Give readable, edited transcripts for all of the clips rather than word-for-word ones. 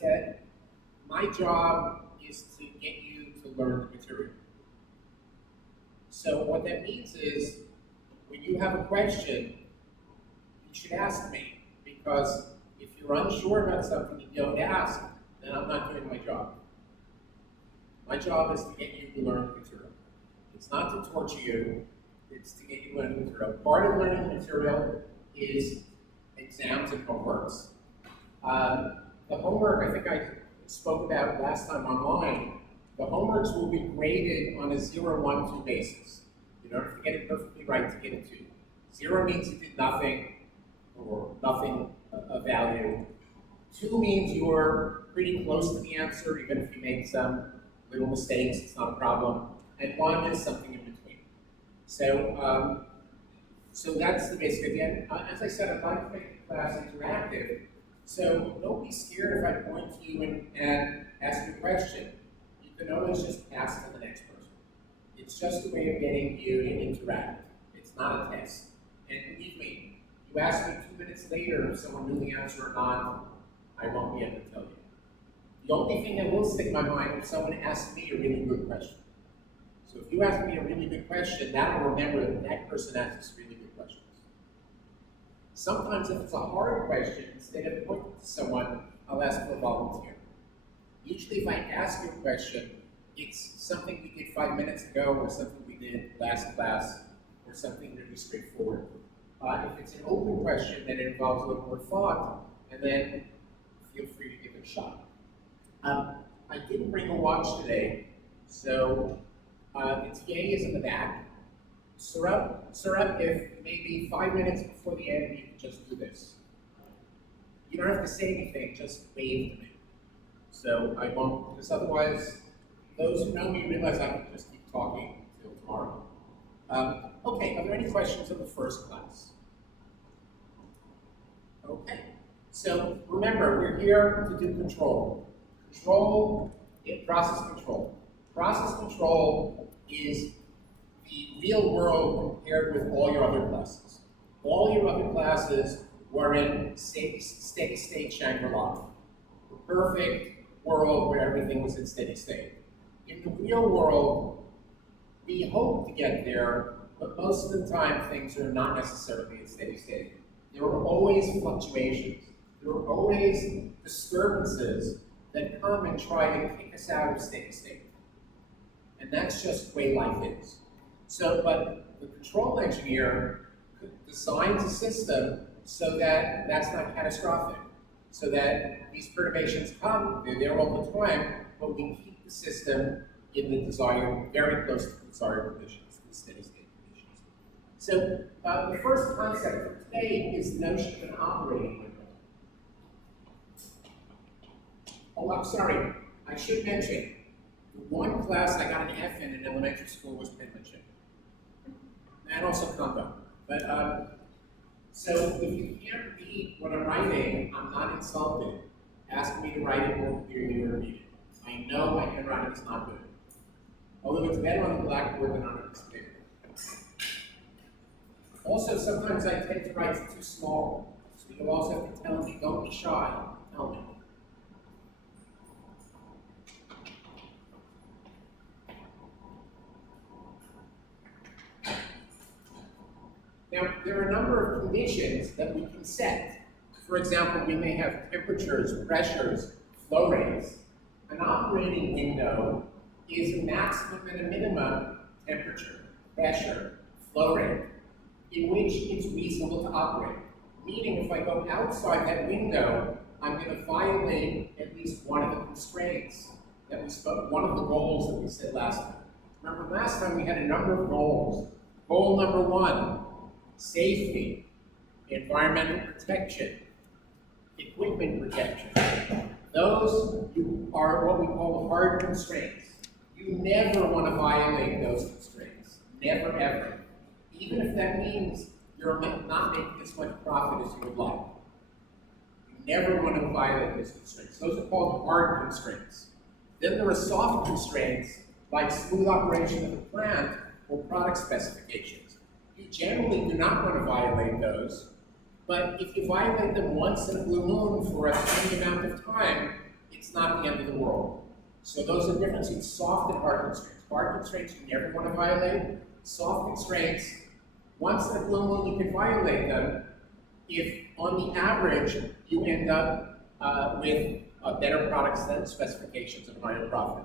said, my job is to get you to learn the material. So what that means is, when you have a question, you should ask me, because if you're unsure about something and you don't ask, then I'm not doing my job. My job is to get you to learn the material. It's not to torture you, it's to get you to learn the material. Part of learning the material is exams and homeworks. The homework, I think I spoke about last time online, the homeworks will be graded on a 0, 1, 2 basis. You don't have to get it perfectly right to get a 2. 0 means you did nothing, or nothing of value. 2 means you were pretty close to the answer, even if you made some little mistakes, it's not a problem. And 1 is something in between. So, so that's the basic idea. As I said, I'd like to make the class interactive. So don't be scared if I point to you and ask you a question. You can always just pass to the next person. It's just a way of getting you to interact. It's not a test. And believe me, you ask me 2 minutes later if someone knew the answer or not, I won't be able to tell you. The only thing that will stick in my mind is if someone asks me a really good question. So if you ask me a really good question, that will remember that that person asked us really good questions. Sometimes if it's a hard question, instead of pointing to someone, I'll ask for a volunteer. Usually if I ask you a question, it's something we did 5 minutes ago, or something we did last class, or something really straightforward. If it's an open question, then it involves a little more thought, and then feel free to give it a shot. I didn't bring a watch today, so the TA is in the back. Saurabh, if maybe 5 minutes before the end, you can just do this. You don't have to say anything, just wave to me. So I won't, because otherwise, those who know me realize I can just keep talking until tomorrow. Okay, are there any questions of the first class? Okay, so remember, we're here to do control. Control, process control. Process control is the real world compared with all your other classes. All your other classes were in steady state Shangri-La. The perfect world where everything was in steady state. In the real world, we hope to get there, but most of the time things are not necessarily in steady state. There are always fluctuations. There are always disturbances that come and try to kick us out of steady state. And that's just the way life is. So, but the control engineer designs a system so that that's not catastrophic. So that these perturbations come, they're there all the time, but we keep the system in the desired, very close to the desired conditions, the steady state conditions. So the first concept for today is the notion of an operating window. Oh, I'm sorry, I should mention, the one class I got an F in elementary school was penmanship. And also conduct. But, so if you can't read what I'm writing, I'm not insulted. Ask me to write it more clearly or read it. I know my handwriting is not good. Although it's better on the blackboard than on a piece of paper. Also, sometimes I tend to write too small. So you'll also have to tell me, don't be shy, tell me. Now, there are a number of conditions that we can set. For example, we may have temperatures, pressures, flow rates. An operating window is a maximum and a minimum temperature, pressure, flow rate, in which it's reasonable to operate. Meaning, if I go outside that window, I'm going to violate at least one of the constraints that we spoke, one of the goals that we said last time. Remember, last time we had a number of goals. Goal number 1, safety, environmental protection, equipment protection. Those are what we call hard constraints. You never want to violate those constraints. Never, ever. Even if that means you're not making as much profit as you would like. You never want to violate those constraints. Those are called hard constraints. Then there are soft constraints, like smooth operation of the plant or product specifications. You generally do not want to violate those, but if you violate them once in a blue moon for a tiny amount of time, it's not the end of the world. So those are the difference between soft and hard constraints. Hard constraints you never want to violate. Soft constraints, once in a blue moon you can violate them if on the average you end up with better products than specifications and higher profit.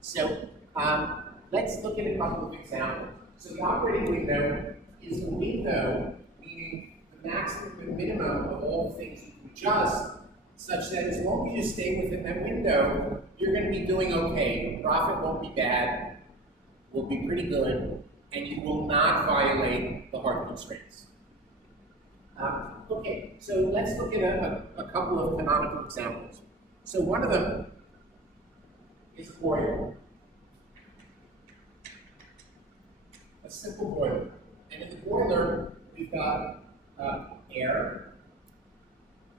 So let's look at a couple of examples. So the operating window is a window, meaning the maximum and minimum of all the things you can adjust, such that as long as you stay within that window, you're going to be doing okay. Your profit won't be bad, will be pretty good, and you will not violate the hard constraints. Okay, so let's look at a couple of canonical examples. So one of them is boiler. A simple boiler. And in the boiler, we've got air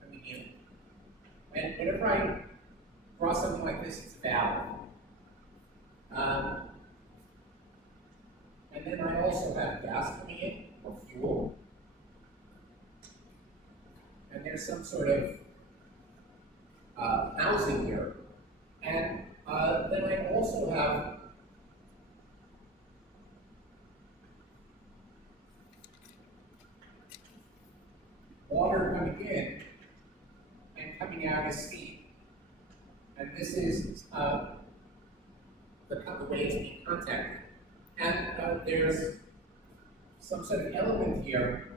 coming in. And whenever I draw something like this, it's a valve. And then I also have gas coming in, or fuel. And there's some sort of housing here. And then I also have water coming in and coming out as steam. And this is the way it's being contacted. And there's some sort of element here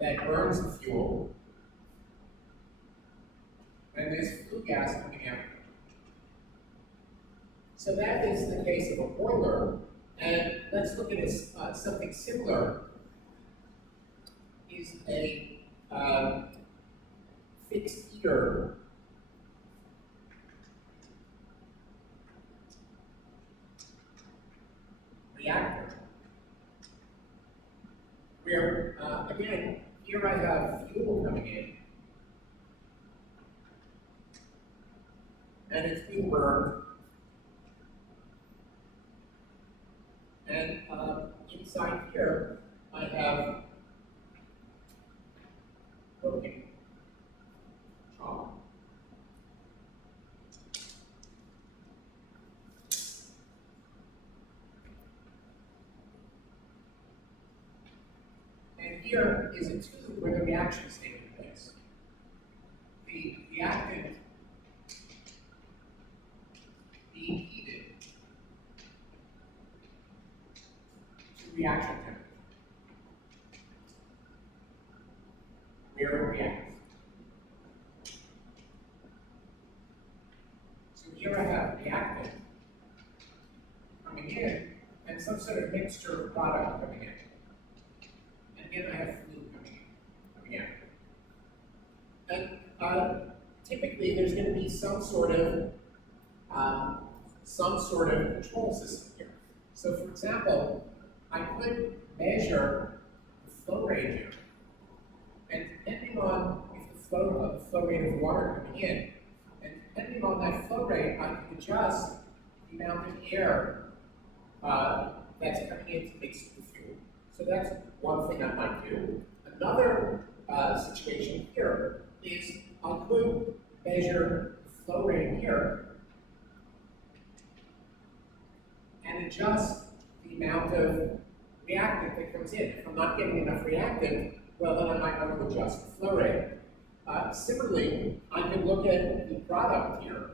that burns the fuel. And there's flue gas coming out. So that is the case of a boiler. And let's look at something similar. Is a fixed heater reactor. Where, again, here I have fuel coming in, and it's being burned. And inside here, I have broken chalk. And here is a tube where the reaction is taking place. The reactant being heated to reaction temperature, where it reacts. So here I have reactant coming in and some sort of mixture of product coming in. And again, I have fluid coming in. And typically, there's going to be some sort of control system here. So, for example, I could measure the flow rate here, and depending on if the flow rate of water coming in, and depending on that flow rate, I can adjust the amount of air that's coming in to mix the fuel. So that's one thing I might do. Another situation here is I could measure the flow rate here and adjust the amount of reactant that comes in. If I'm not getting enough reactant, well, then I might want to adjust the flow rate. Similarly, I can look at the product here.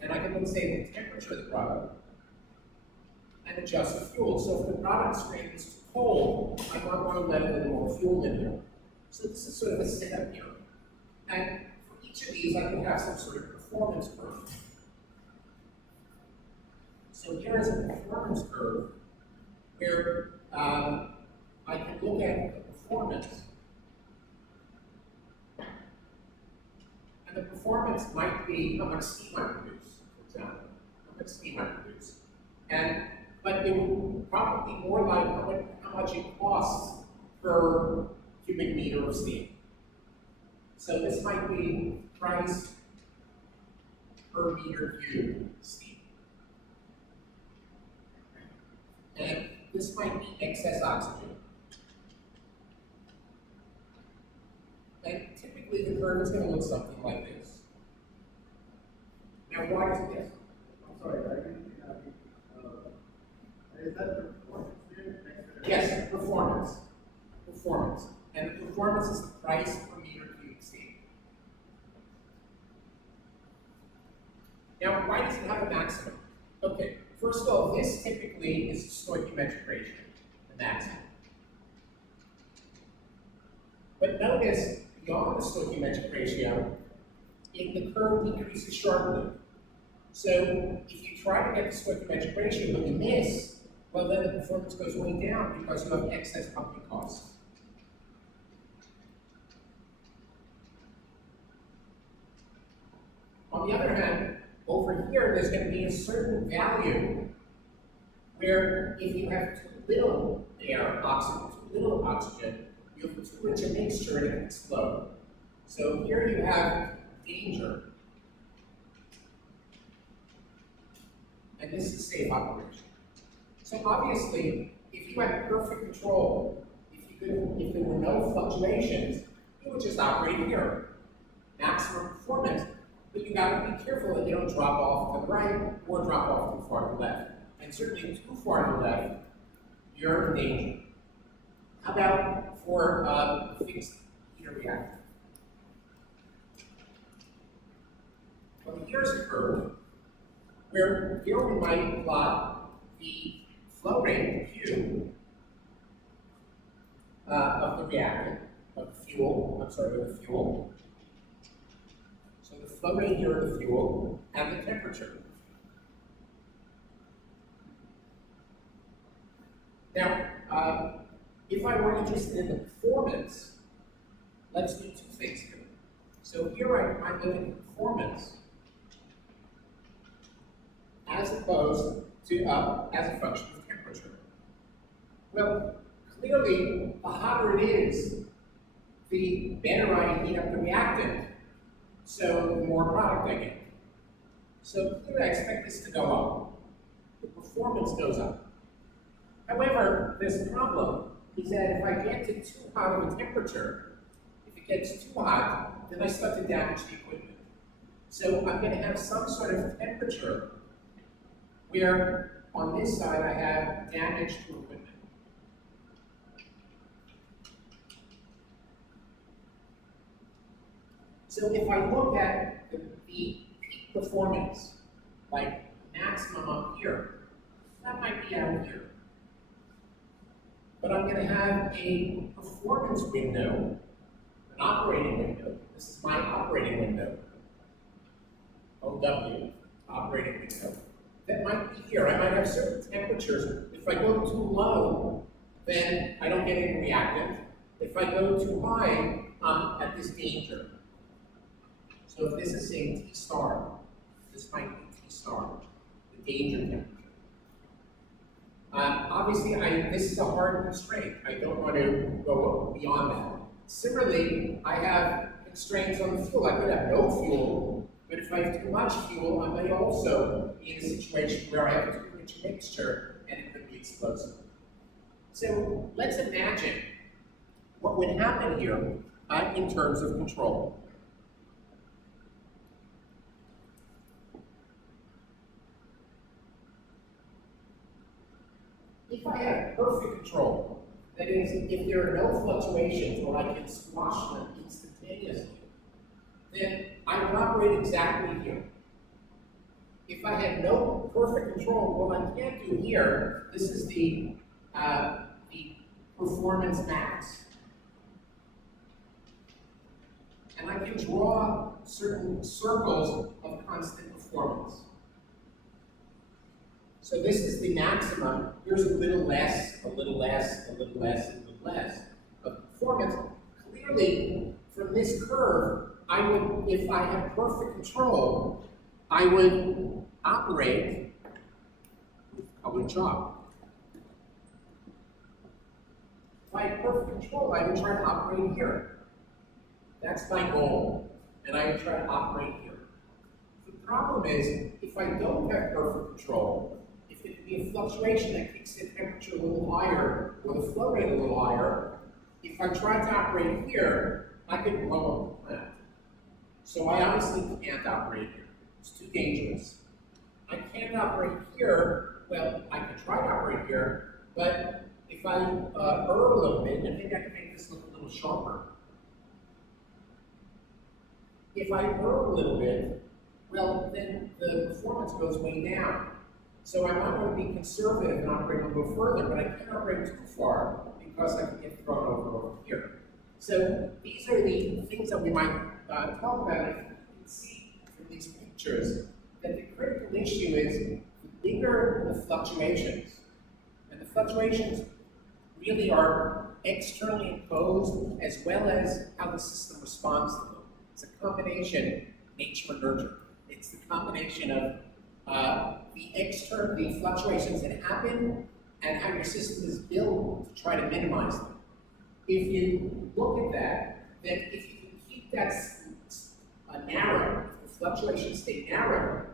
And I can look, say, at the temperature of the product and adjust the fuel. So if the product stream is too cold, I might want to let a little more fuel in here. So this is sort of a setup here. And for each of these, I can have some sort of performance curve. So here is a performance curve where I can look at the performance. And the performance might be how much steam I produce, for example. How much steam I produce. But it would probably be more like how much it costs per cubic meter of steam. So this might be price per meter cubed steam. And this might be excess oxygen. And typically the curve is going to look something like this. Now, why is this? I'm sorry, I didn't is that performance here? Yes, performance. Performance. And the performance is the price per meter cubed steam. Now, why does it have a maximum? Okay, first of all, this typically is a stoichiometric ratio, the maximum. But notice, beyond the stoichiometric ratio, the curve decreases sharply. So if you try to get the stoichiometric ratio but you miss, well then the performance goes way down because you have excess pumping costs. On the other hand, over here there's going to be a certain value where if you have too little air, oxygen, too little oxygen, you have too much a mixture and it can explode. So here you have danger. And this is safe operation. So obviously, if you had perfect control, if there were no fluctuations, you would just operate here. Maximum performance, but you gotta be careful that you don't drop off to the right or drop off too far to the left. And certainly too far to the left, you're in danger. How about for a fixed heater reactor? Well, here's a curve where here we might plot the flow rate, Q, of the reactant, of the fuel. So the flow rate here of the fuel and the temperature. Now, if I were interested in the performance, let's do two things here. So here I'm looking at performance as opposed to as a function of temperature. Well, clearly, the hotter it is, the better I heat up the reactant, so the more product I get. So clearly I expect this to go up. The performance goes up. However, there's a problem, is that if I get to too hot of a temperature, if it gets too hot, then I start to damage the equipment. So I'm going to have some sort of temperature where on this side I have damage to equipment. So if I look at the peak performance, like maximum up here, that might be out here. But I'm going to have a performance window, an operating window. This is my operating window. OW, operating window. That might be here. I might have certain temperatures. If I go too low, then I don't get any reactant. If I go too high, I'm at this danger. So if this is saying T star, this might be T star, the danger temperature. Obviously, this is a hard constraint. I don't want to go beyond that. Similarly, I have constraints on the fuel. I could have no fuel, but if I have too much fuel, I may also be in a situation where I have too much mixture and it could be explosive. So let's imagine what would happen here in terms of control. If I have perfect control, that is, if there are no fluctuations or I can squash them instantaneously, then I would operate exactly here. If I had no perfect control, what I can't do here, this is the performance max. And I can draw certain circles of constant performance. So this is the maximum. Here's a little less, a little less, a little less, a little less of performance. Clearly, from this curve, I would, if I had perfect control, I would operate with colored chalk. If I had perfect control, I would try to operate here. That's my goal, and I would try to operate here. The problem is, if I don't have perfect control, if it could be a fluctuation that kicks the temperature a little higher or the flow rate a little higher, if I try to operate here, I could blow up the plant. So I obviously can't operate here. It's too dangerous. I can't operate here. Well, I could try to operate here, but if I err a little bit, I think I can make this look a little sharper. If I err a little bit, well, then the performance goes way down. So I might want to be conservative and operate a little further, but I can't operate too far because I can get thrown over here. So these are the things that we might talk about. And you can see from these pictures that the critical issue is the bigger the fluctuations, and the fluctuations really are externally imposed as well as how the system responds to them. It's a combination, nature and nurture. It's the combination of the fluctuations that happen and how your system is built to try to minimize them. If you look at that, then if you can keep that narrow, if the fluctuations stay narrow,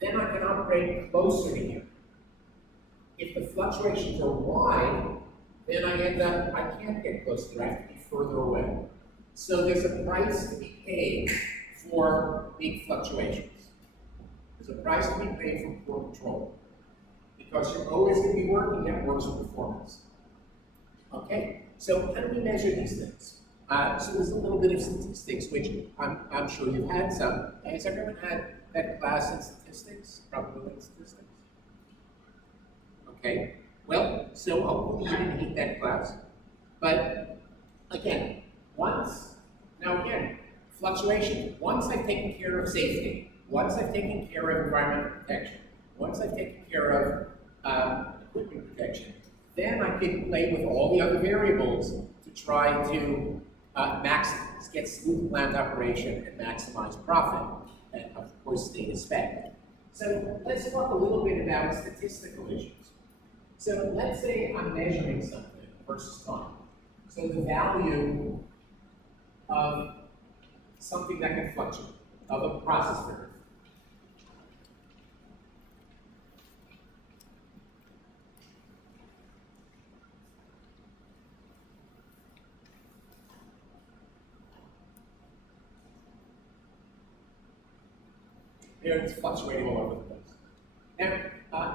then I can operate closer to here. If the fluctuations are wide, then I can't get close to here, I have to be further away. So there's a price to be paid for big fluctuations. There's a price to be paid for poor control, because you're always going to be working at worse performance. Okay, so how do we measure these things? So there's a little bit of statistics, which I'm sure you've had some. Has everyone had that class in statistics, probability statistics? Okay, well, so hopefully you didn't hate that class. But again, fluctuation. Once I've taken care of safety, once I've taken care of environmental protection, once I've taken care of equipment protection, then I can play with all the other variables to try to get smooth plant operation and maximize profit, and of course stay spec. So let's talk a little bit about statistical issues. So let's say I'm measuring something versus time. So the value of something that can fluctuate, of a process variable. It's fluctuating all over the place. Now,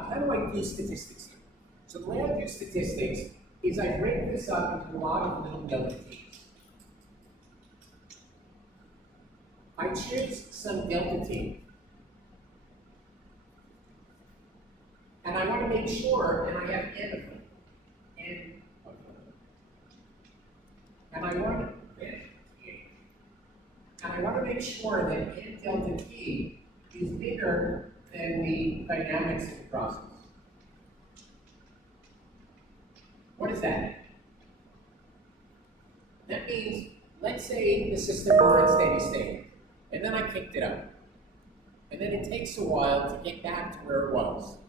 how do I do statistics here? So the way I do statistics is I break this up into a lot of little delta t's. I choose some delta t. And I want to make sure, and I have n of them. And I want to make sure that n delta t is bigger than the dynamics of the process. What does that mean? That means, let's say the system were in steady state, and then I kicked it up. And then it takes a while to get back to where it was.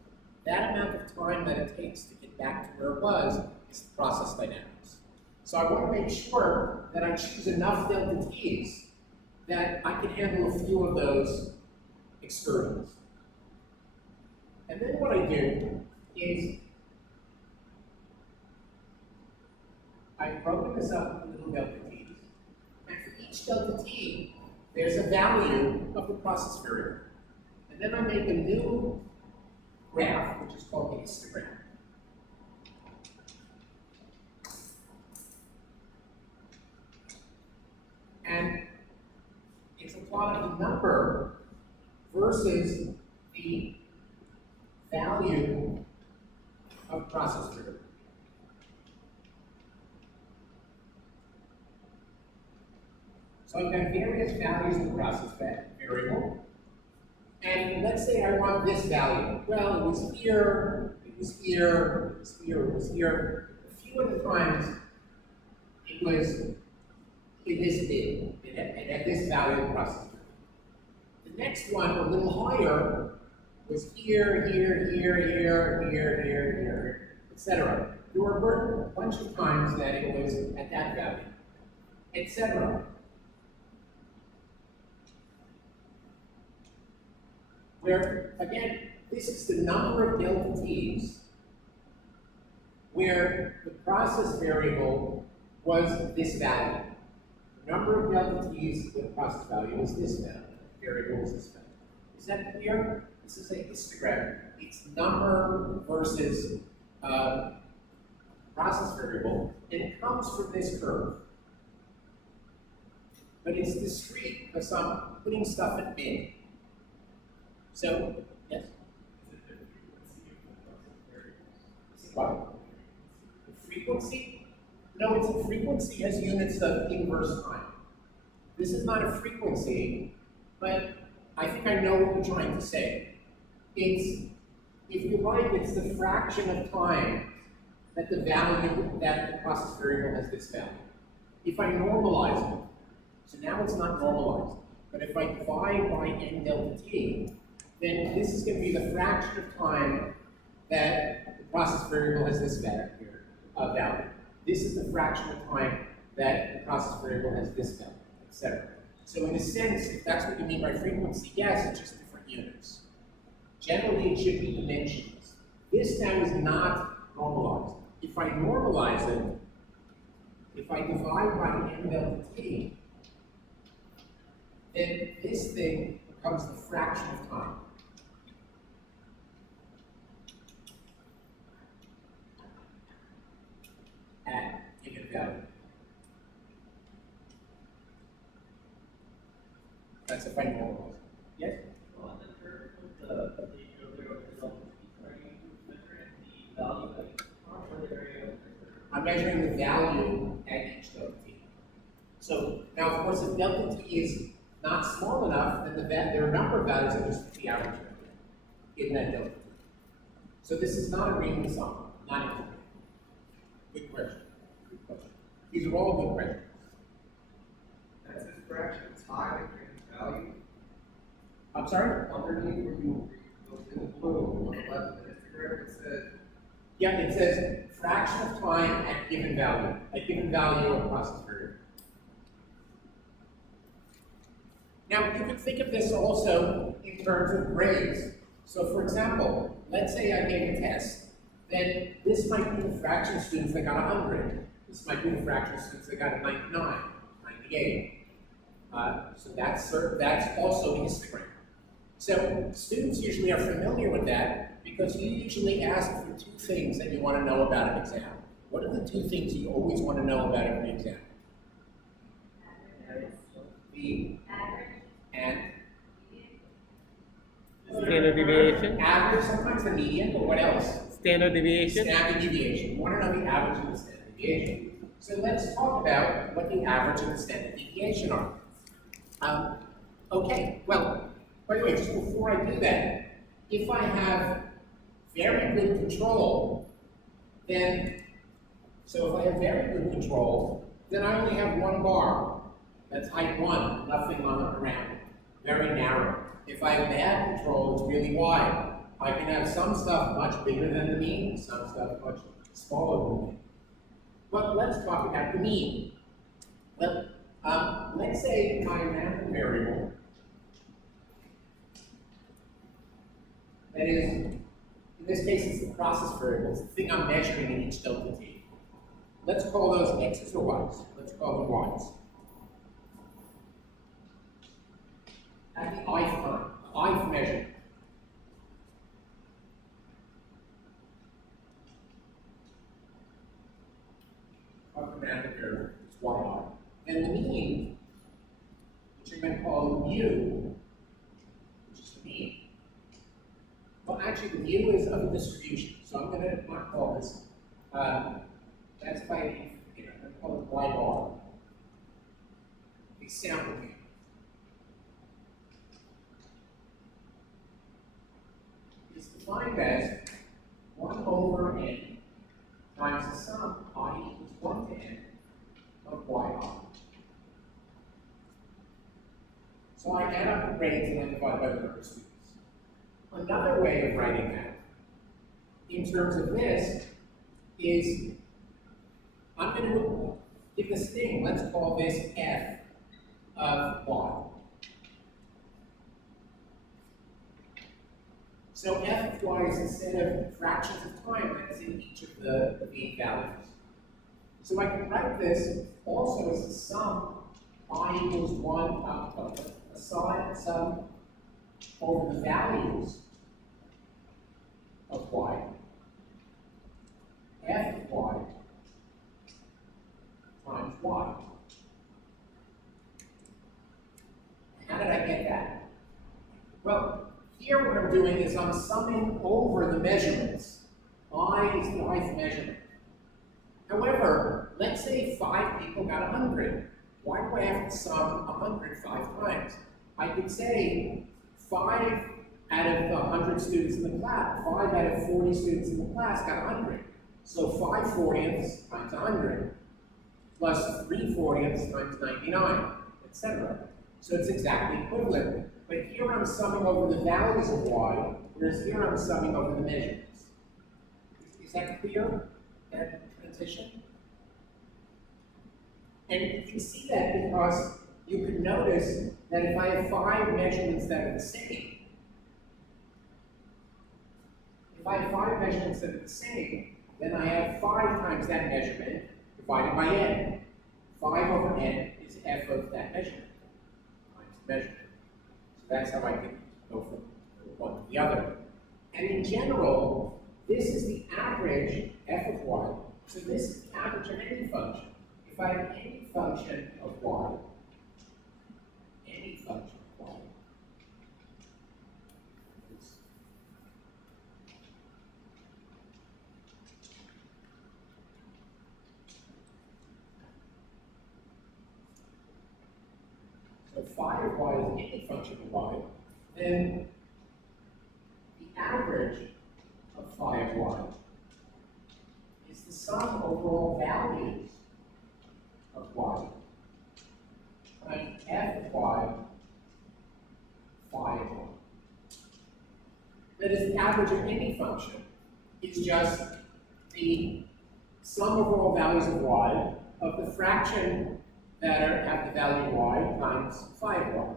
That amount of time that it takes to get back to where it was is the process dynamics. So I want to make sure that I choose enough delta t's that I can handle a few of those excursions. And then what I do is I've broken this up into little delta t's. And for each delta t, there's a value of the process variable. And then I make a new graph, which is called the histogram. And it's a plot of the number versus the value of process variable. So I've got various values of the process variable. And let's say I want this value. Well, it was here, it was here, it was here, it was here. A few of the times, it was this big. It had this value of the process variable. The next one, a little higher, was here, here, here, here, here, here, here, etc. There were a bunch of times that it was at that value, etc. Where, again, this is the number of delta t's where the process variable was this value. number of delta t's with process value is this variable is this value. Is that clear? This is a histogram. It's number versus process variable, and it comes from this curve. But it's discrete because I'm putting stuff at min. So, yes? What? The frequency? No, it's a frequency has units of inverse time. This is not a frequency, but I think I know what you're trying to say. It's, if you like, it's the fraction of time that the value, that the process variable has this value. If I normalize it, so now it's not normalized, but if I divide by n delta t, then this is going to be the fraction of time that the process variable has this value here, value. This is the fraction of time that the process variable has this value, etc. So in a sense, if that's what you mean by frequency, yes, it's just different units. Generally, it should be dimensions. This now is not normalized. If I normalize it, if I divide by n delta t, then this thing becomes the fraction of time. At given value. That's if I normalize it. Yes? Well, on the curve with the earlier result, are you measuring the value at each part or the area? I'm measuring the value at each delta t. So now, of course, if delta t is not small enough, then there are a number of values that just the average in that delta t. So this is not a Riemann sum, not integrated. Good question. Good question. These are all good questions. That's his fraction of time and value. I'm sorry? Underneath where you go in the blue, on the left of the histogram, it said, Yeah, it says fraction of time at given value of process variable. Now, you can think of this also in terms of grades. So, for example, let's say I gave a test, then this might be the fraction of students that got 100. This might be the fraction of students that got a 99, 98. So that's also a histogram. So students usually are familiar with that because you usually ask for two things that you want to know about an exam. What are the two things you always want to know about every exam? The and Standard deviation. average, sometimes the median, but what else? Standard deviation. Standard deviation. You want to know the average and the standard deviation. So let's talk about what the average and the standard deviation are. Okay, well, by the way, just before I do that, if I have very good control, then, so if I have very good control, then I only have one bar. That's height 1, nothing on the around it. Very narrow. If I have bad control, it's really wide. I can have some stuff much bigger than the mean, some stuff much smaller than the mean. But let's talk about the mean. Well, let's say my random variable, that is, in this case, it's the process variable, it's the thing I'm measuring in each delta t. Let's call those x's or y's. Let's call them y's. At the ith time, ith measure. Of the random variable is yi. And the mean, which you're going to call mu, which is the mean. Well, actually, the mu is of a distribution, so I'm going to not call this. That's by, I'm going to call it y bar. The sample mean. Is defined as 1 over n times the sum I equals 1 to n of yi. So I add up the grades and then divide by the number of students. Another way of writing that, in terms of this, is I'm going to give this thing, let's call this f of y. So f of y is instead of fractions of time that's in each of the values. So I can write this also as the sum I equals 1, assign some over the values of y, f of y times y. How did I get that? Well, here what I'm doing is I'm summing over the measurements. I is the ith measurement. However, let's say 5 people got 100. Why do I have to sum 100 5 times? I could say 5 out of the 100 students in the class, 5 out of 40 students in the class got 100. So 5 40ths times 100 plus 3 40ths times 99, etc. So it's exactly equivalent. But here I'm summing over the values of y, whereas here I'm summing over the measurements. Is that clear? That transition? And you can see that because you can notice that if I have 5 measurements that are the same, then I have 5 times that measurement divided by n. 5 over n is f of that measurement times the measurement. So that's how I can go from one to the other. And in general, this is the average f of y. So this is the average of any function. If I have any function of y, so phi of y is any function of y, then the average of phi of y is the sum over all values of y times f of y, phi of y. That is, the average of any function is just the sum over all values of y of the fraction that have the value y times phi of y.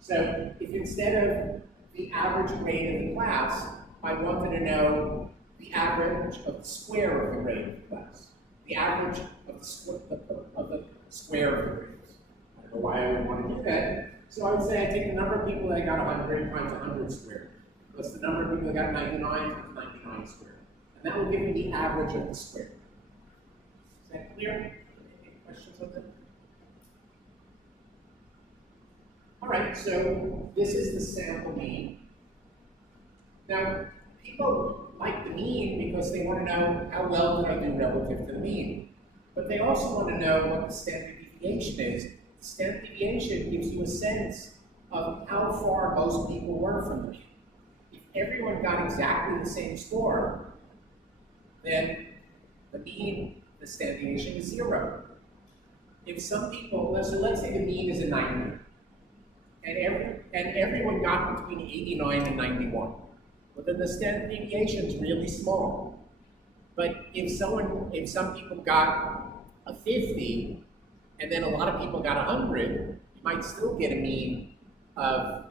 So if instead of the average grade of the class, I wanted to know the average of the square of the grade of the class, the average of the square of the grades. I don't know why I would want to do that. So I would say I take the number of people that got 100 times 100 squared, plus the number of people that got 99 times 99 squared. And that will give me the average of the square. Is that clear? Any questions on that? All right, so this is the sample mean. Now, people like the mean because they want to know how well did I do relative to the mean. But they also want to know what the standard deviation is. The standard deviation gives you a sense of how far most people were from the mean. If everyone got exactly the same score, then the mean, the standard deviation is 0. If some people, so let's say the mean is a 90, and everyone got between 89 and 91. Well, then the standard deviation is really small. But if some people got a 50, and then a lot of people got 100, you might still get a mean of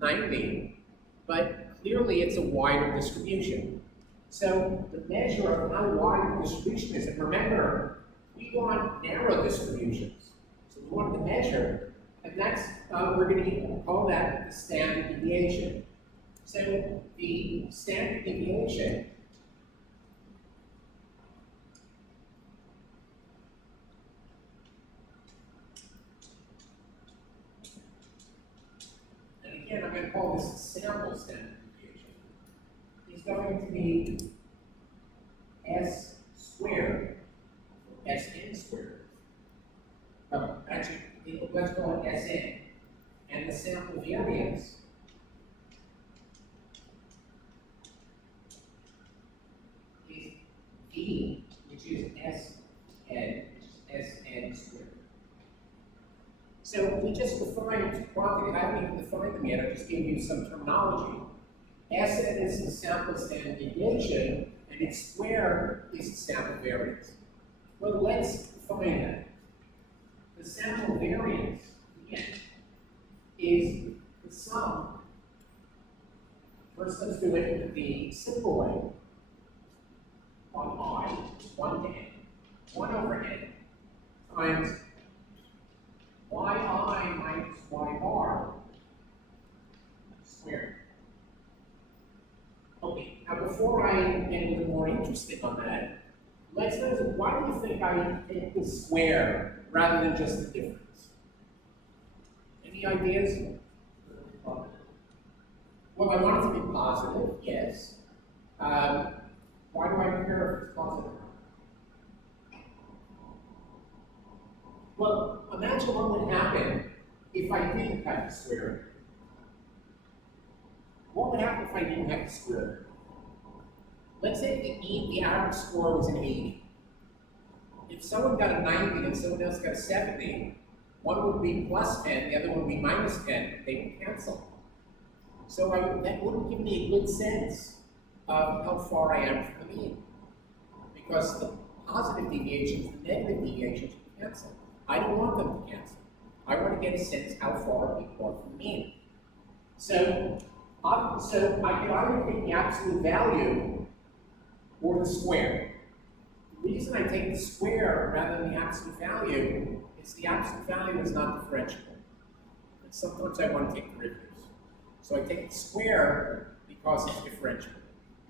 90, but clearly it's a wider distribution. So the measure of how wide the distribution is, and remember, we want narrow distributions. So we want to measure, and that's, we're going to call that the standard deviation. So the standard deviation and again, I'm going to call this sample standard deviation, is going to be S squared, Sn squared. Actually, let's call it Sn. And the sample variance is V, which is Sn squared. So we just defined quantity. I haven't even defined them yet. I just gave you some terminology. Sn is the sample standard deviation, and its square is the sample variance. Well, let's define that. The sample variance, again, is the sum. First, let's do it the simple way. On I, 1 to n, 1 over n, times y interesting on that. Let's notice, why do you think I take the square rather than just the difference? Any ideas? Well, I want it to be positive, yes. Why do I care if it's positive? Well, imagine what would happen if I didn't have the square. What would happen if I didn't have the square? Let's say the average score was an 80. If someone got a 90 and someone else got a 70, one would be plus 10, the other would be minus 10, they would cancel. So that wouldn't give me a good sense of how far I am from the mean. Because the positive deviations, the negative deviations would cancel. I don't want them to cancel. I want to get a sense how far people are from the mean. So I can either take the absolute value or the square. The reason I take the square rather than the absolute value is the absolute value is not differentiable. And sometimes I want to take derivatives. So I take the square because it's differentiable.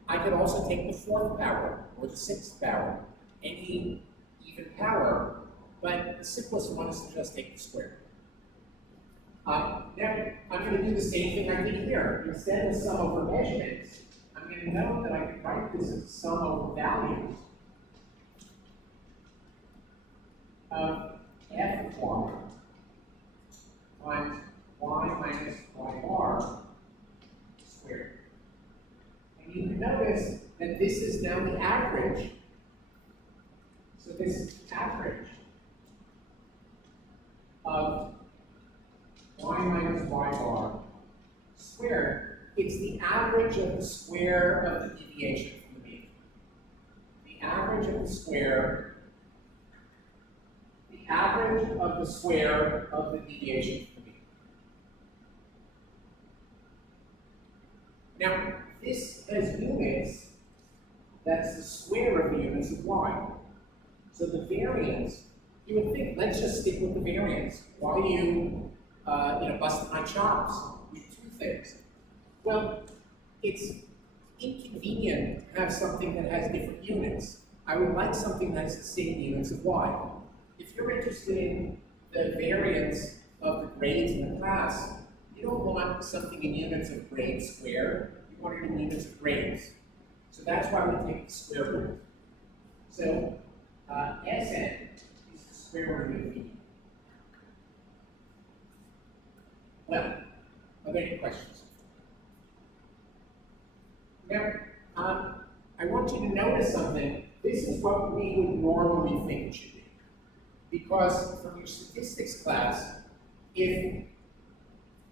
I could also take the fourth power or the sixth power, any even power, but the simplest one is to just take the square. Now, I'm going to do the same thing I did here. Instead of sum over measurements, I'm going to note that I can write this as sum over values of f of y times y minus y bar squared. And you can notice that this is now the average. So this is average of y minus y bar squared. It's the average of the square of the deviation from the mean. The average of the square of the deviation from the mean. Now, this has units, that's the square of the units of y. So the variance, you would think, let's just stick with the variance. Why do you bust my chops with two things? Well, it's inconvenient to have something that has different units. I would like something that's the same units of y. If you're interested in the variance of the grades in the class, you don't want something in units of grade squared, you want it in units of grades. So that's why we take the square root. So Sn is the square root of v. Well, are there any questions? Now, I want you to notice something. This is what we would normally think it should be. Because from your statistics class, if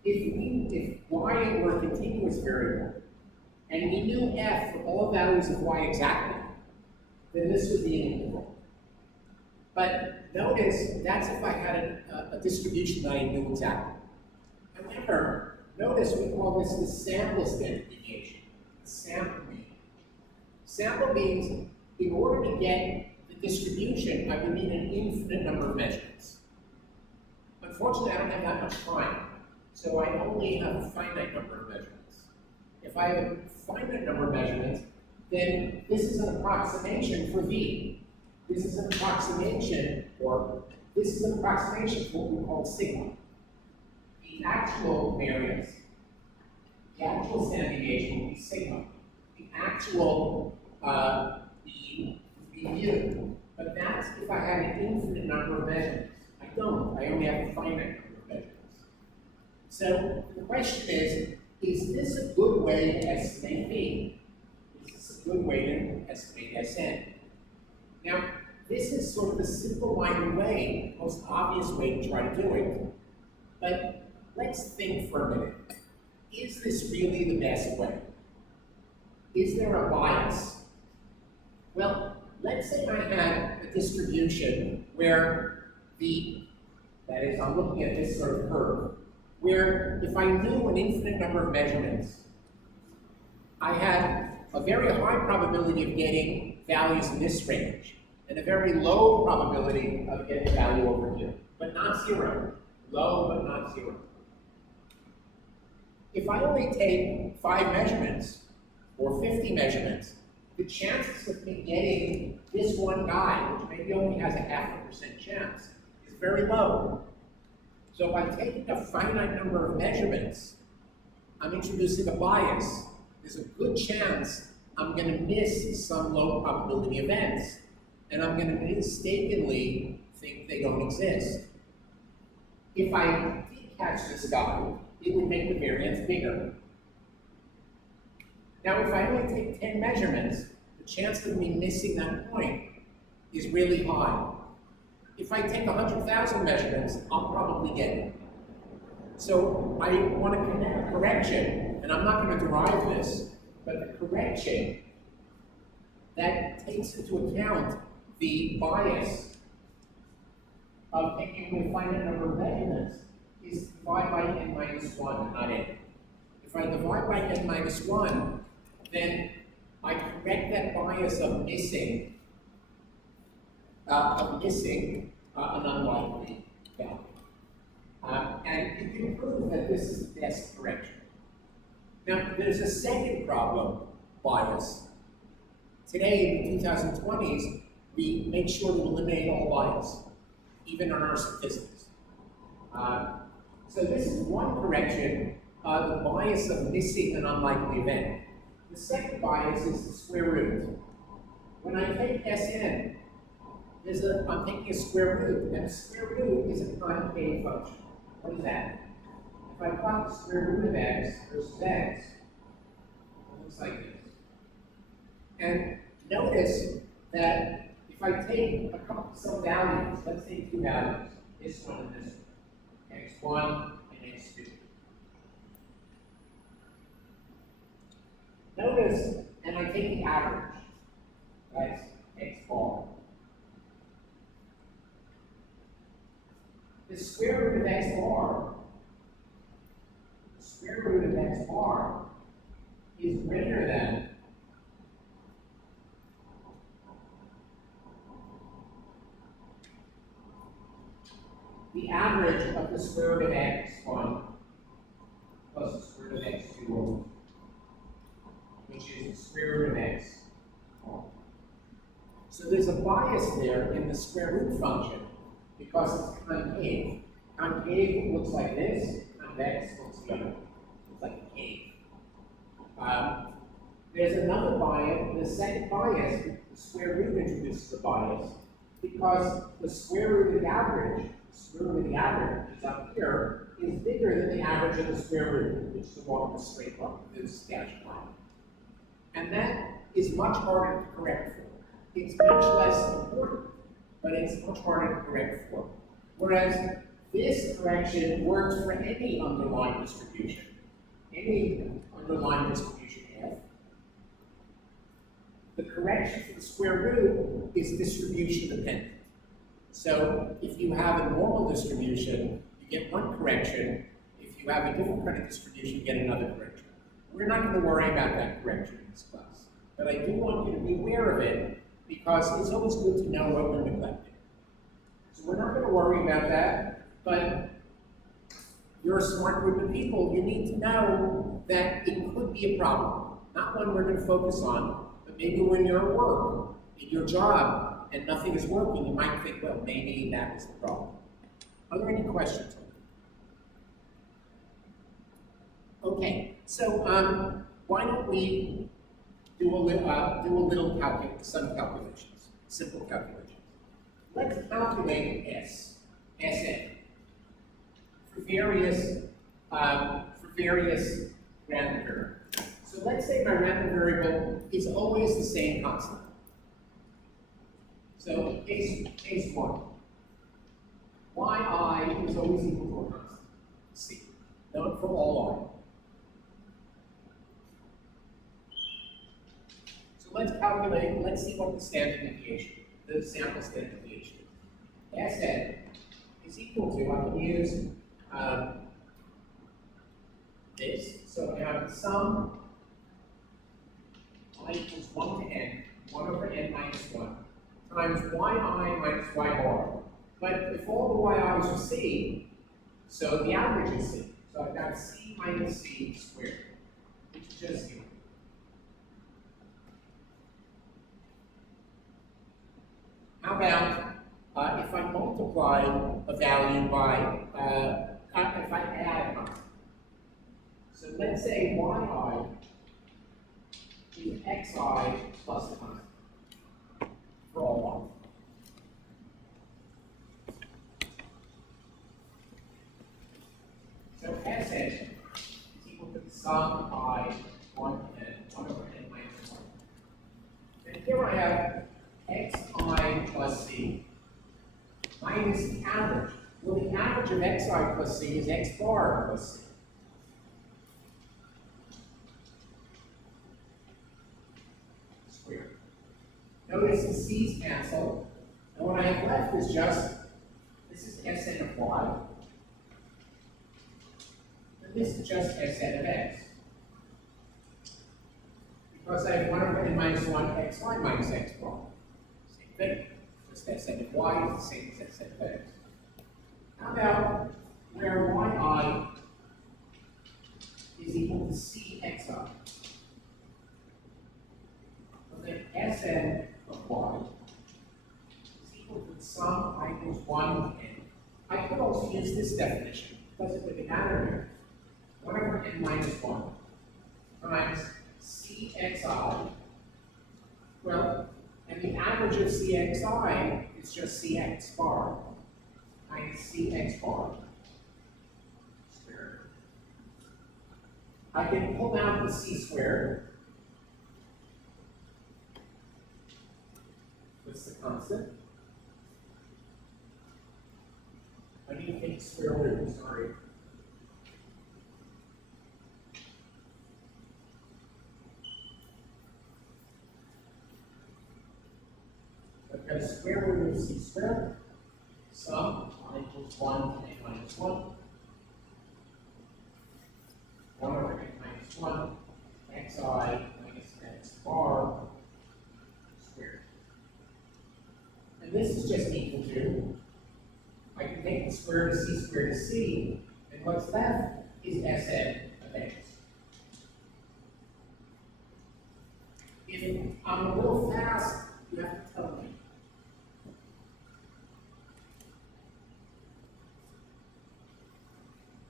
y were a continuous variable, and we knew f for all values of y exactly, then this would be an integral. But notice, that's if I had a distribution that I knew exactly. However, notice we call this the sample standard deviation, the sample mean. Sample means in order to get the distribution, I would need an infinite number of measurements. Unfortunately, I don't have that much time, so I only have a finite number of measurements. If I have a finite number of measurements, then this is an approximation for v. This is an approximation, or this is an approximation for what we call sigma. The actual variance, the actual standard deviation will be sigma. The actual mean would be mu. But that's if I had an infinite number of measurements. I don't. I only have a finite number of measurements. So the question is this a good way to estimate v? Is this a good way to estimate Sn? Now, this is sort of the simple-minded way, the most obvious way to try to do it. But let's think for a minute. Is this really the best way? Is there a bias? Well, let's say I had a distribution where that is, I'm looking at this sort of curve, where if I knew an infinite number of measurements, I had a very high probability of getting values in this range, and a very low probability of getting value over here, but not zero. Low, but not zero. If I only take 5 measurements, or 50 measurements, the chances of me getting this one guy, which maybe only has a 0.5% chance, is very low. So by taking a finite number of measurements, I'm introducing a bias. There's a good chance I'm going to miss some low probability events, and I'm going to mistakenly think they don't exist. If I did catch this guy, it would make the variance bigger. Now, if I only take 10 measurements, the chance of me missing that point is really high. If I take 100,000 measurements, I'll probably get it. So I want to connect a correction, and I'm not going to derive this, but the correction that takes into account the bias of taking a finite number of measurements is divide by n minus 1, not n. If I divide by n minus 1, then I correct that bias of missing an unlikely value. And you can prove that this is the best correction. Now, there's a second problem, bias. Today, in the 2020s, we make sure to eliminate all bias, even on our statistics. So this is one correction, the bias of missing an unlikely event. The second bias is the square root. When I take Sn, I'm taking a square root, and a square root is a concave function. What is that? If I plot the square root of x versus x, it looks like this. And notice that if I take some values, let's say two values, this one and this one, x1 and x2. Notice, and I take the average, that's x bar. The square root of x bar, is greater than the average of the square root of x1 plus the square root of x2, which is the square root of x. So there's a bias there in the square root function because it's concave. Concave looks like this, convex looks the other way. It's like a cave. There's another bias, the second bias, the square root introduces a bias because the square root of the average, which is up here, is bigger than the average of the square root, which is along the straight line, this dashed line. And that is much harder to correct for. It's much less important, but it's much harder to correct for. Whereas this correction works for any underlying distribution. Any underlying distribution F. The correction for the square root is distribution dependent. So if you have a normal distribution, you get one correction. If you have a different kind of distribution, you get another correction. We're not going to worry about that correction in this class. But I do want you to be aware of it because it's always good to know what we're neglecting. So we're not going to worry about that, but you're a smart group of people. You need to know that it could be a problem. Not one we're going to focus on, but maybe when you're at work, in your job, and nothing is working, you might think, well, maybe that was the problem. Are there any questions? Okay, so why don't we do some calculations, simple calculations. Let's calculate Sn, for various random variables. So let's say my random variable is always the same constant. So case 1, yi is always equal to a constant, c, known for all I. So let's see what the standard deviation, the sample standard deviation is. Sn is equal to, I can use this, so I have the sum I equals 1 to n, 1 over n minus 1, times yi minus y bar. But if all the yi's are c, so the average is c. So I've got c minus c squared, which is just 0. How about if I multiply a value by, if I add a constant? So let's say yi is xi plus a constant for all y. So Sn is equal to the sum I 1 and 1 over n minus 1. And here I have xi plus c minus the average. Well, the average of xi plus c is x bar plus c. Squared. Notice the c's cancel, and what I have left is just, this is Sn of y, and this is just Sn of x. Because I have 1 over n minus 1 xi minus x bar. Same thing. Just Sn of y is the same as Sn of x. How about where yi is equal to cxi? Well, then Sn of y is equal to the sum I equals 1 with n. I could also use this definition. Doesn't really matter here. 1 over n minus 1 times cxi. Well, and the average of cxi is just cx bar minus cx bar squared. I can pull out the c squared. What's the constant? I need to take square root, sorry. I've got a square root of c squared. Sum I equals 1 to n minus 1. 1 over n minus 1, xi minus x bar squared. And this is just equal to, I can take the square root of c squared to c, and what's left is Sn of x. If I'm a little fast, you have to tell me.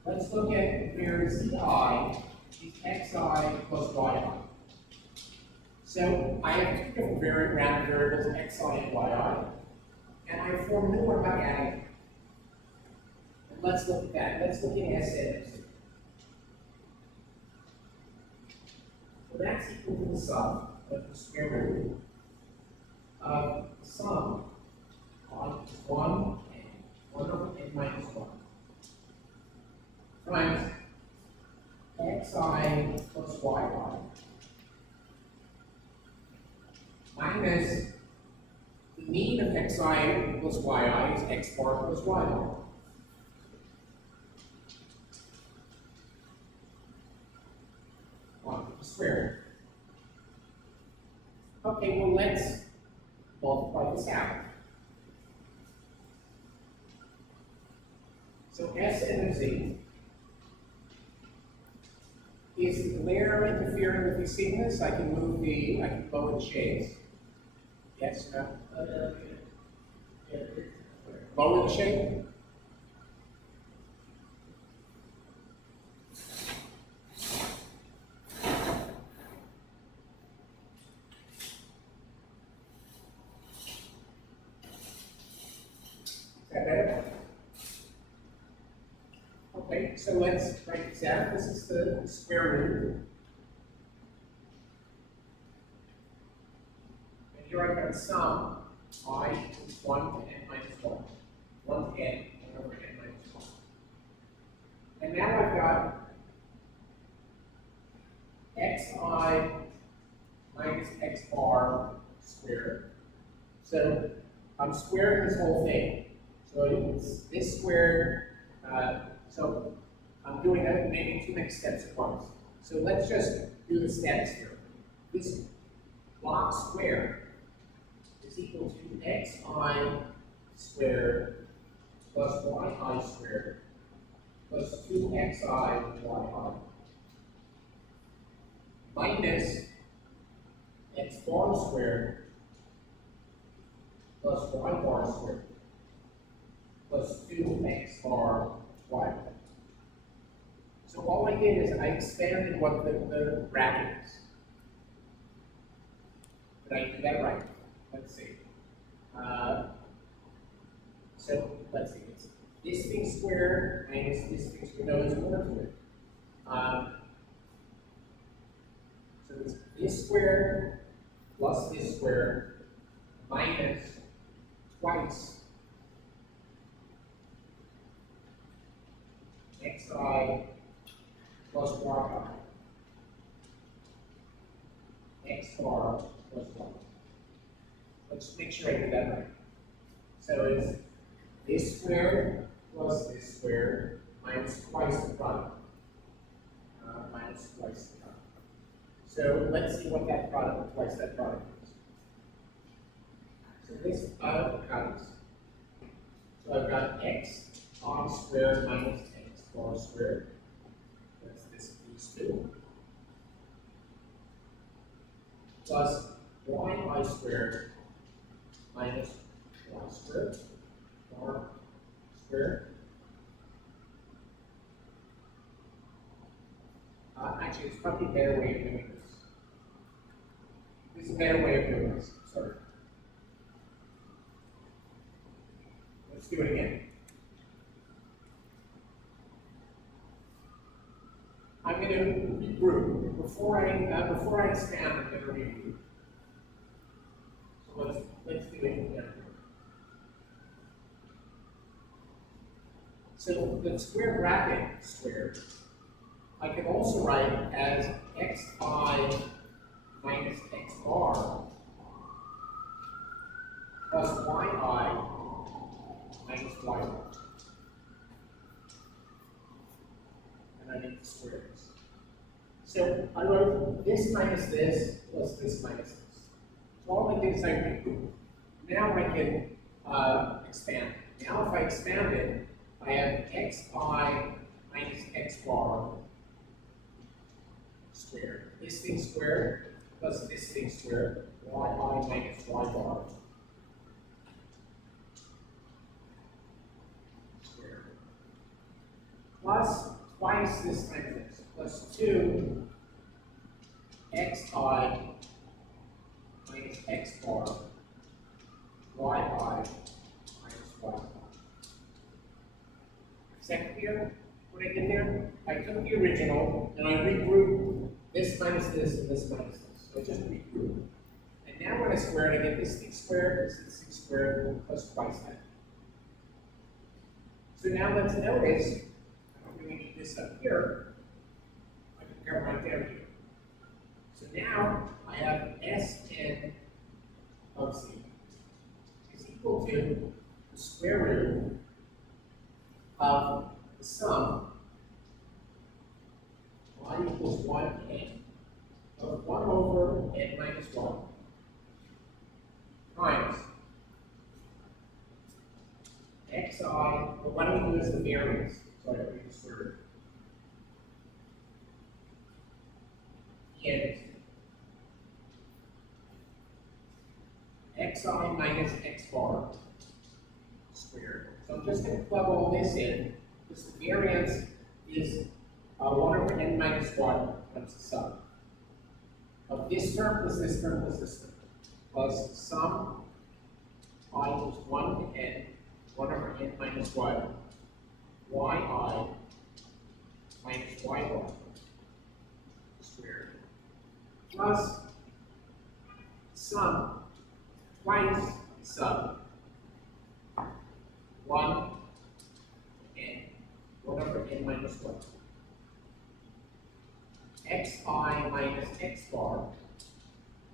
Let's look at where zi is xi plus yi. So I have two different random variables, xi and yi, and I form a new one by adding them. And let's look at that. Let's look at Sn. So that's equal to the sum of the square root of the sum on 1 and 1 over n minus 1. Times xi plus yi minus the mean of xi plus yi is x bar plus y bar. Squared. Okay, well let's multiply this out. So Sn of z is the glare interfering with the signals? I can lower the shades. Yes, no? Lower the shade? Is that better? Okay, so let's write this out. This is the square root. And here I've got a sum, I equals 1 to n minus 1. 1 to n, 1 over n minus 1. And now I've got xi minus x bar squared. So I'm squaring this whole thing. So it's this squared. So I'm doing maybe too many steps at once. So let's just do the steps here. This block squared is equal to xi squared plus yi squared plus 2xi yi minus x bar squared plus y bar squared plus 2x bar y. So all I did is I expanded what the bracket is. Did I do that right? Let's see. So let's see. It's this thing squared minus this thing squared. No, there's more to it. So it's this squared plus this squared minus twice xi plus yi x bar plus 1. Let's make sure I did that right. So it's this squared plus this squared minus twice the product. Minus twice the product. So let's see what that product, twice that product is. So this comes. So I've got x squared minus x bar squared. That's these two. Plus yi squared minus y squared bar squared. Actually, it's probably a better way of doing this. This is a better way of doing this. Sorry. Let's do it again. I'm going to regroup. Before I expand, I'm going to regroup. So let's do it again. So the square bracket squared, I can also write as xi minus x bar plus yi minus y bar. And I need the squares. So I wrote this minus this plus this minus this. So all I did is I regrouped. Now I can expand. Now if I expand it, I have xi minus x bar squared. This thing squared plus this thing squared, yi minus y bar squared. Plus twice this times this, plus 2 xi minus x bar yi minus y bar. Second here, what I did there, I took the original and I regrouped this minus this and this minus this. So I just regrouped. And now when I square it, I get this thing squared, this thing squared, plus twice that. So now let's notice, I don't really need this up here. I can come right down here. So now I have Sn of z is equal to the square root of the sum y equals 1n of 1 over n minus 1 times xi, but why don't we do this the variance? So I don't need the square root. n xi minus x bar squared. So I'm just going to plug all this in. This variance is 1 over n minus 1 times the sum of this term plus this term plus this term, plus sum I equals 1 to n, 1 over n minus 1, yi minus y bar squared, plus sum twice sum 1 n, 1 over n minus 1. Xi minus x bar,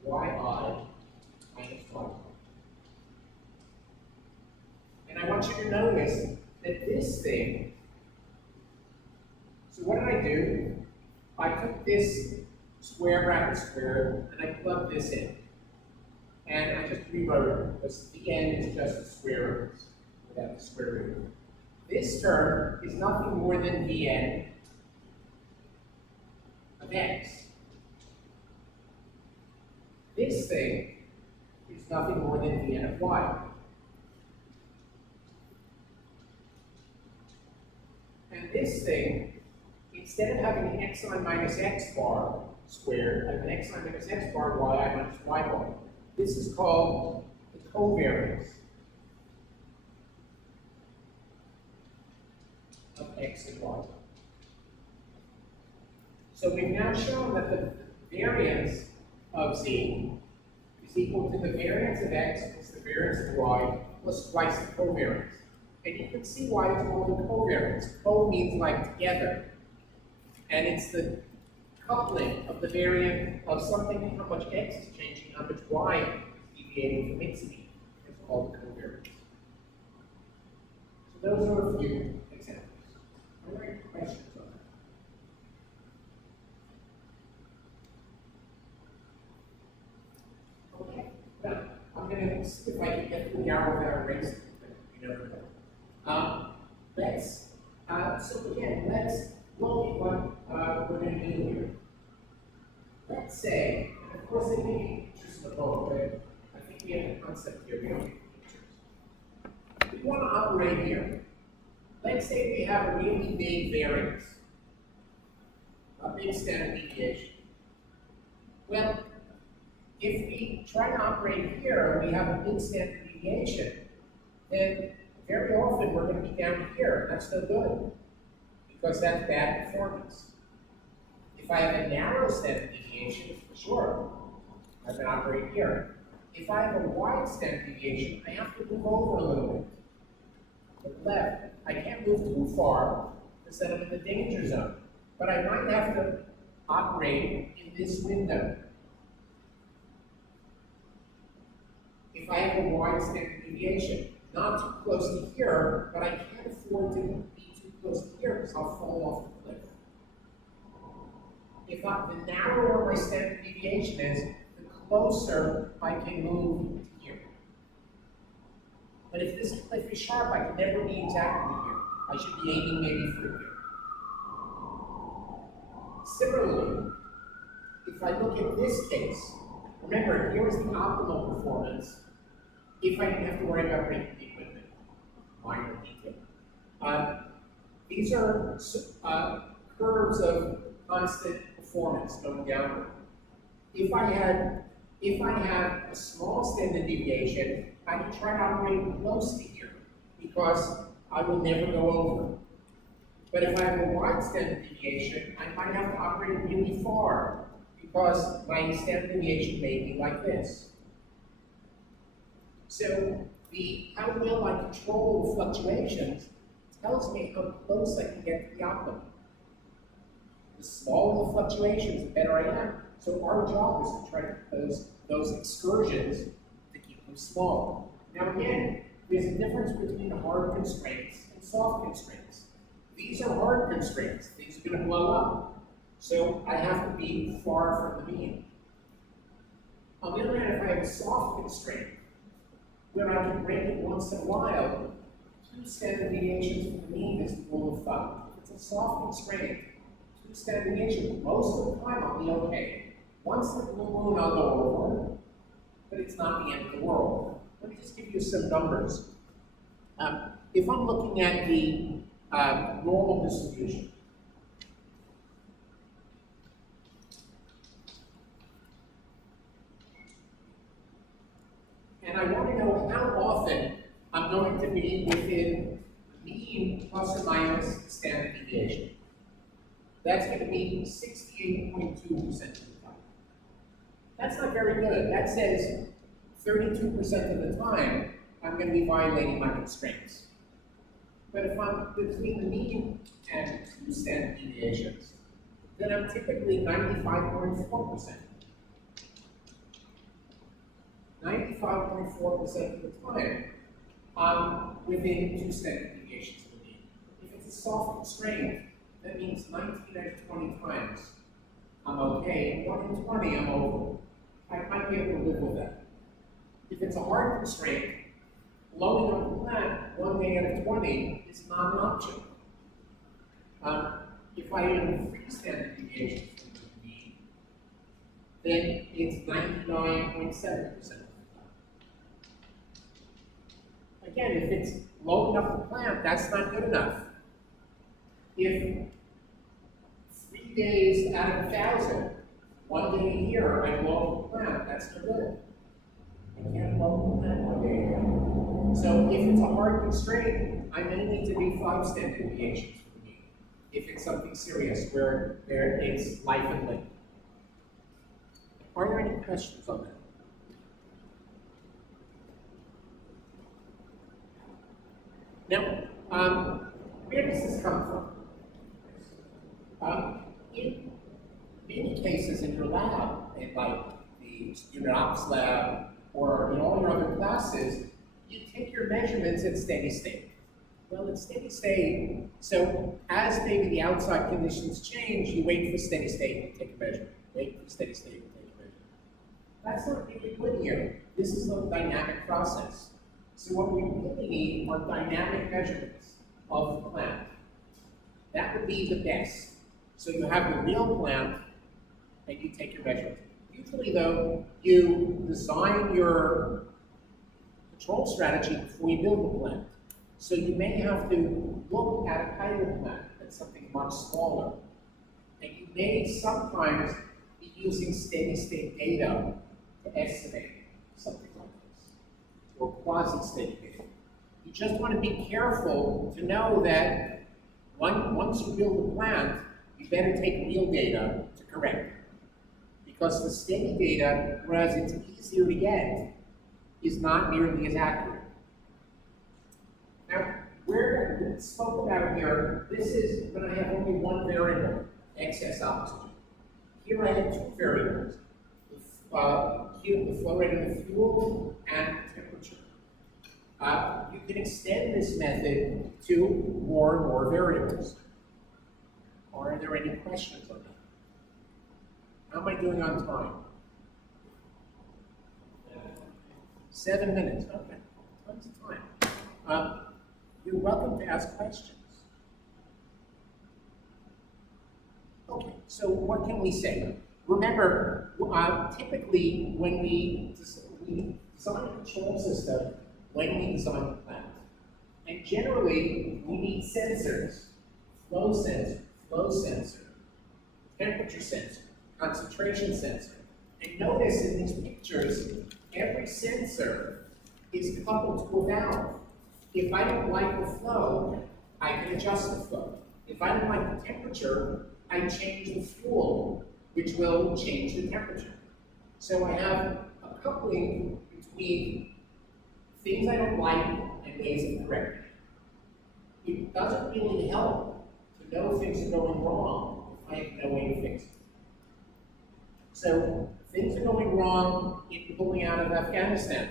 yi minus y bar. And I want you to notice that this thing, so what did I do? I took this square bracket square and I plugged this in. And I just rewrote it because the n is just the square root without the square root. This term is nothing more than Vn of x. This thing is nothing more than Vn of y. And this thing, instead of having an xi minus x bar squared, I have an xi minus x bar yi minus y bar. This is called the covariance of x and y. So we've now shown that the variance of z is equal to the variance of x plus the variance of y plus twice the covariance. And you can see why it's called a covariance. Co means like together. And it's the coupling of the variance of something, how much x is changing, how much y is deviating from its mean. It's called the covariance. So those are a few examples. Are there any questions on that? Okay. Now, I'm going to see if I can get through the hour without erasing. You never know. So again, let's look at what we're going to do here. Let's say, and of course they may be pictures in the book, but I think we have a concept here, we don't need pictures. We want to operate here. Let's say we have a really big variance, a big standard deviation. Well, if we try to operate here and we have a big standard deviation, then very often we're going to be down here, and that's no good, because that's bad performance. If I have a narrow standard deviation, sure, I can operate here. If I have a wide standard deviation, I have to move over a little bit to the left. I can't move too far because then I'm in the danger zone. But I might have to operate in this window. If I have a wide standard deviation, not too close to here, but I can't afford to be too close to here because I'll fall off the cliff. The narrower my standard deviation is, the closer I can move to here. But if this cliff is sharp, I can never be exactly here. I should be aiming maybe for here. Similarly, if I look at this case, remember, here's the optimal performance if I didn't have to worry about breaking the equipment. Minor detail. These are curves of constant performance going downward. If I have a small standard deviation, I can try to operate close to here because I will never go over. But if I have a wide standard deviation, I might have to operate really far because my standard deviation may be like this. So how well I control the fluctuations tells me how close I can get to the optimum. The smaller the fluctuations, the better I am. So our job is to try to keep those excursions to keep them small. Now again, there's a difference between hard constraints and soft constraints. These are hard constraints. Things are going to blow up. So I have to be far from the mean. On the other hand, if I have a soft constraint, where I can break it once in a while, 2 standard deviations from the mean is the rule of thumb. If it's a soft constraint, 2 standard deviations, most of the time I'll be okay. Once in a blue moon, I'll go over, but it's not the end of the world. Let me just give you some numbers. If I'm looking at the normal distribution, and I want to know how often I'm going to be within the mean plus or minus the standard deviation. That's going to be 68.2% of the time. That's not very good. That says 32% of the time I'm going to be violating my constraints. But if I'm between the mean and 2 standard deviations, then I'm typically 95.4%. 95.4% of the time, I'm within 2 standard deviations of the mean. If it's a soft constraint, that means 19 out of 20 times I'm okay, 1 in 20 I'm over. I might be able to live with that. If it's a hard constraint, blowing up the plant 1 day out of 20 is not an option. If I have 3 standard deviations from the mean, then it's 99.7%. Again, if it's blowing up the plant, that's not good enough. if 3 days out of 1,000, 1 day a year, I blow up the plant, that's no good. I can't blow up the plant 1 day a year. So if it's a hard constraint, I may need to be 5 standard deviations for the mean. If it's something serious where it's life and limb. Are there any questions on that? Now, where does this come from? In many cases in your lab, in like the unit ops lab, or in all your other classes, you take your measurements at steady state. Well, at steady state, so as maybe the outside conditions change, you wait for steady state and take a measurement. Wait for steady state and take a measurement. That's not really good here. This is a dynamic process. So what we really need are dynamic measurements of the plant. That would be the best. So you have the real plant, and you take your measurements. Usually, though, you design your control strategy before you build the plant. So you may have to look at a pilot plant, at something much smaller. And you may sometimes be using steady-state data to estimate something like this, or quasi-steady data. You just want to be careful to know that once you build a plant, you better take real data to correct it. Because the steady data, whereas it's easier to get, is not nearly as accurate. Now, where we spoke about here, this is when I have only one variable, excess oxygen. Here I have 2 variables, the flow rate of the fuel and temperature. You can extend this method to more and more variables. Are there any questions on that? How am I doing on time? 7 minutes, okay, tons of time. You're welcome to ask questions. Okay, so what can we say? Remember, typically when we design a control system, when we design the plant, and generally we need sensors, flow sensor, temperature sensor, concentration sensor. And notice in these pictures, every sensor is coupled to a valve. If I don't like the flow, I can adjust the flow. If I don't like the temperature, I change the fuel, which will change the temperature. So I have a coupling between things I don't like and ways of correcting it. It doesn't really help to know things are going wrong if I have no way to fix it. So things are going wrong in pulling out of Afghanistan.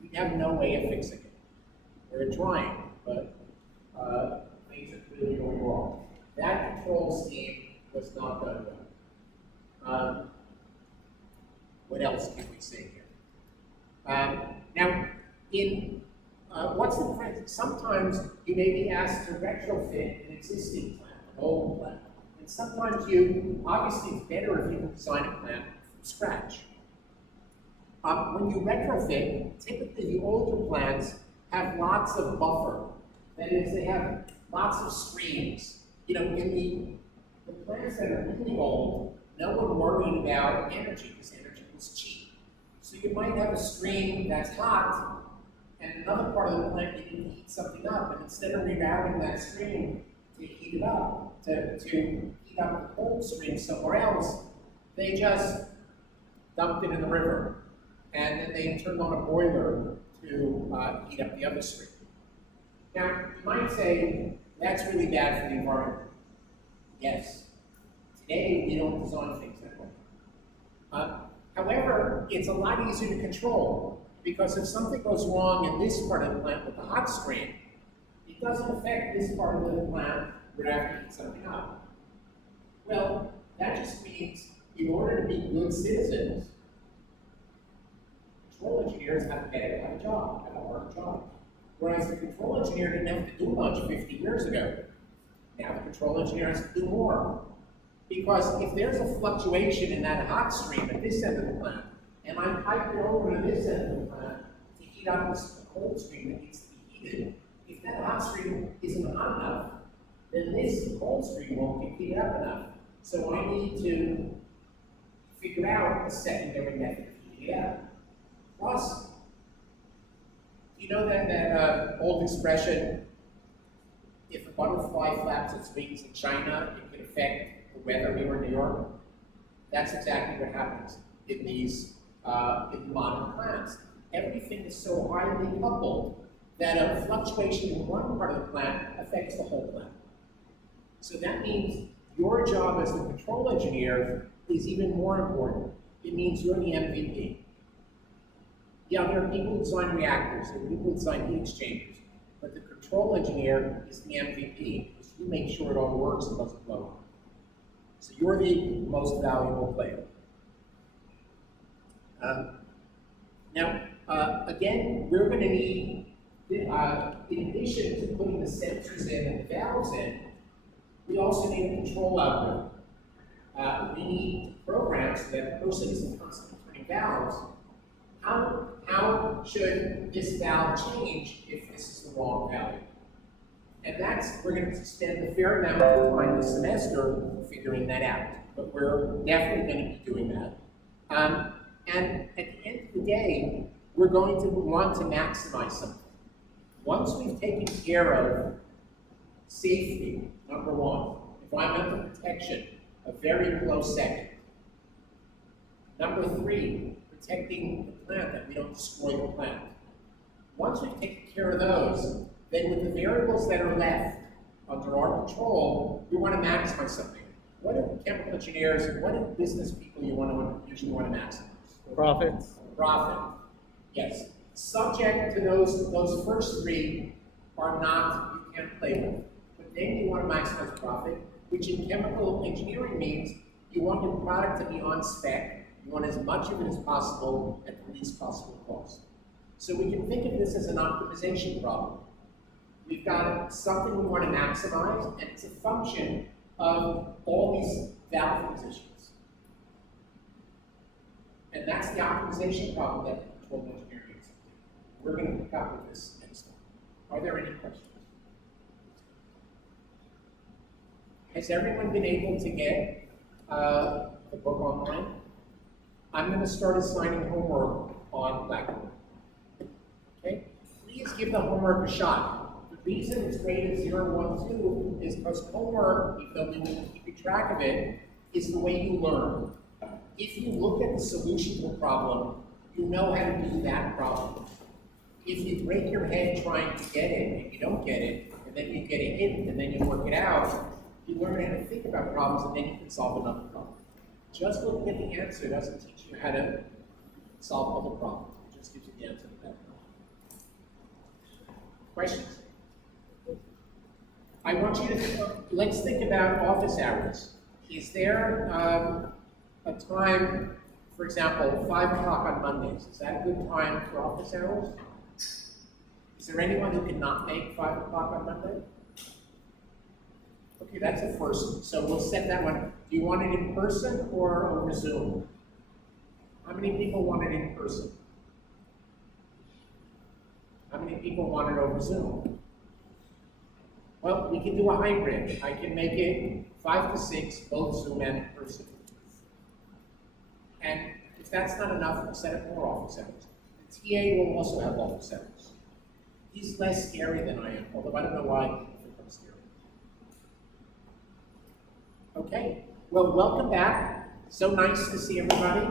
We have no way of fixing it. We're trying, but things are really going wrong. That control scheme was not done well. What else can we say here? Now, in what's the difference? Sometimes you may be asked to retrofit an existing plant, an old plant. And sometimes obviously it's better if you can design a plant from scratch. When you retrofit, typically the older plants have lots of buffer. That is, they have lots of screens. You know, in the plants that are really old, no one worried about energy because energy was cheap. So you might have a screen that's hot, and another part of the plant you need to heat something up, and instead of rerouting that screen to heat it up, to heat up the cold stream somewhere else, they just dumped it in the river. And then they turned on a boiler to heat up the other stream. Now, you might say, that's really bad for the environment. Yes. Today, we don't design things that way. However, it's a lot easier to control, because if something goes wrong in this part of the plant with the hot stream, it doesn't affect this part of the plant where I have to heat something up. Well, that just means in order to be good citizens, control engineers have a job, have a hard job. Whereas the control engineer didn't have to do much 50 years ago. Now the control engineer has to do more. Because if there's a fluctuation in that hot stream at this end of the plant, and I'm piping over to this end of the plant to heat up this cold stream that needs to be heated, if that hot stream isn't hot enough, then this this cold stream won't get heated up enough. So I need to figure out a secondary method of heating it up. Plus, you know that old expression, if a butterfly flaps its wings in China, it can affect the weather here in New York? That's exactly what happens in these in modern plants. Everything is so highly coupled that a fluctuation in one part of the plant affects the whole plant. So that means your job as the control engineer is even more important. It means you're the MVP. Yeah, there are people who design reactors, there are people who design heat exchangers, but the control engineer is the MVP, because you make sure it all works and doesn't blow up. So you're the most valuable player. Again, we're going to need, in addition to putting the sensors in and the valves in, we also need a control algorithm. We need programs so that the person isn't constantly turning valves. How should this valve change if this is the wrong value? And we're going to spend a fair amount of time this semester figuring that out. But we're definitely going to be doing that. And at the end of the day, we're going to want to maximize something. Once we've taken care of safety, number one, environmental protection, a very close second. Number three, protecting the plant, that we don't destroy the plant. Once we've taken care of those, then with the variables that are left under our control, we want to maximize something. What do chemical engineers, what do business people usually want to maximize? Profits. Profit. Yes. Subject to those first three are not, you can't play with. But then you want to maximize profit, which in chemical engineering means you want your product to be on spec. You want as much of it as possible at the least possible cost. So we can think of this as an optimization problem. We've got something we want to maximize, and it's a function of all these valve positions. And that's the optimization problem that control engineering is. We're going to pick up with this next time. Are there any questions? Has everyone been able to get the book online? I'm going to start assigning homework on Blackboard. Okay? Please give the homework a shot. The reason it's graded 0, 1, 2 is because homework, even though we will keep track of it, is the way you learn. If you look at the solution to a problem, you know how to do that problem. If you break your head trying to get it and you don't get it, and then you get a hint and then you work it out, you learn how to think about problems and then you can solve another problem. Just looking at the answer doesn't teach you how to solve other problems. It just gives you the answer to that problem. Questions? I want you to let's think about office hours. Is there a time, for example, 5 o'clock on Mondays? Is that a good time for office hours? Is there anyone who cannot make 5 o'clock on Monday? Okay, that's a first. So we'll set that one. Do you want it in person or over Zoom? How many people want it in person? How many people want it over Zoom? Well, we can do a hybrid. I can make it 5 to 6, both Zoom and in person. And if that's not enough, we'll set up more office hours. The TA will also have office hours. He's less scary than I am, although I don't know why he becomes scary. Okay, well, welcome back. So nice to see everybody.